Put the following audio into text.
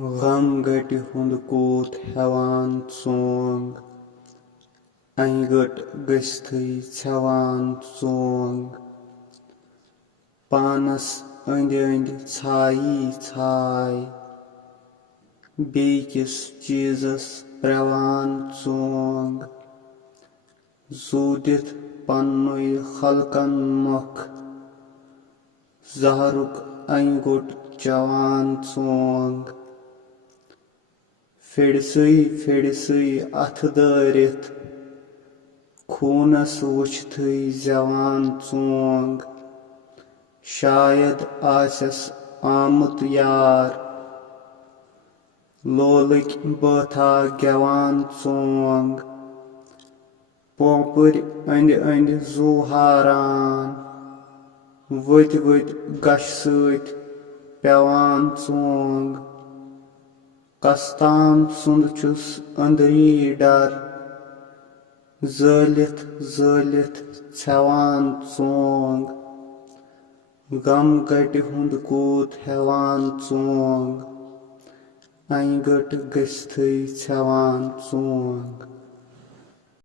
غم گٹہِ ہُنٛد کوٗت ہٮ۪وان ژونگ انہِ گٔٹ گٔژھتھٕے ژھٮ۪وان ژونگ پانس أنٛدۍ أنٛدۍ ژھایی ژھاے بیٚیہِ کِس چیٖزس پرٛٮ۪وان ژونگ زوٗدِتھ پننُے خلقن مۄکھ زہرُک انہِ گوٚٹ چٮ۪وان ژونگ پھِڑسٕے اتھٕ دٲرِتھ خوٗنس وٕچھتھٕے زٮ۪وان ژونگ شاید آسٮ۪س آمُت یار لولٕکۍ بٲتھا گٮ۪وان ژونگ پوپٕرۍ أنٛدۍ أنٛدۍ زوٗہاران ؤتۍ ؤتۍ گشہٕ سۭتۍ پٮ۪وان ژونگ کستام سُنٛد چھُس أنٛدری ڈر زٲلِتھ زٲلِتھ ژھٮ۪وان ژونگ غم گٹہِ ہُنٛد کوٗت ہٮ۪وان ژونگ انہِ گٔٹ گٔژھتھٕے ژھٮ۪وان ژونگ